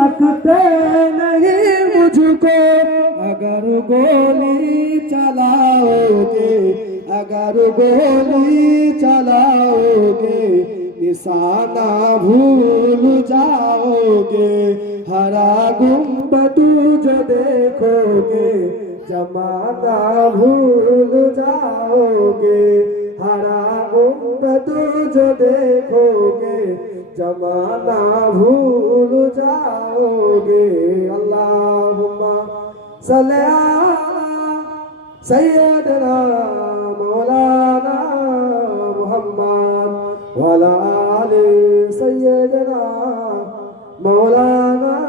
सकते नहीं मुझको अगर गोली चलाओगे, अगर गोली चलाओगे निशाना भूल जाओगे। हरा गुंबद जो देखोगे जमाना भूल जाओगे। हरा गुंबद जो देखोगे जमाना भूल जाओगे। अल्लाहुम्मा सल्ली अला सय्यदना मौलाना मुहम्मद व अला आलि सय्यदना मौलाना